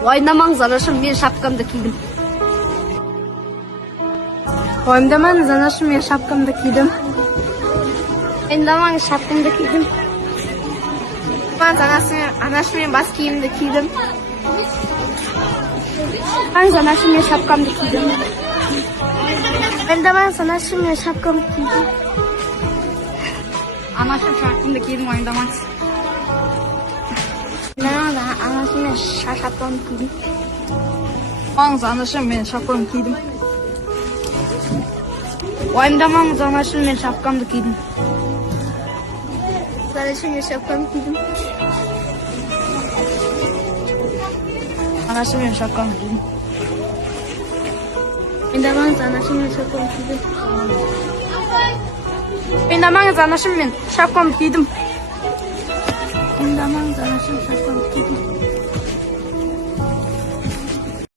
Уайымдамаңыз, анашым, мен шапкамды кидім. Уайымдамаңыз, анашым, мен шапкамды кидім. Уайымдамаңыз, шапкамды кидім. Анашым, мен бас киімді кидім. Анашым, мен шапкамды кидім. Уайымдамаңыз, анашым, мен шапкамды кидім. Анашым, шапкамды кидім, уайымдамаңыз. Анашым, мен шапкамды кидім. Анашым, мен шапкамды кидім. Уайымдамаңыз, анашым, мен шапкамды кидім. Анашым, мен шапкамды кидім. Анашым, мен шапкамды кидім. Уайымдамаңыз, анашым, мен шапкамды кидім. Уайымдамаңыз, анашым, мен шапкамды кидім. Уайымдамаңыз, анашым,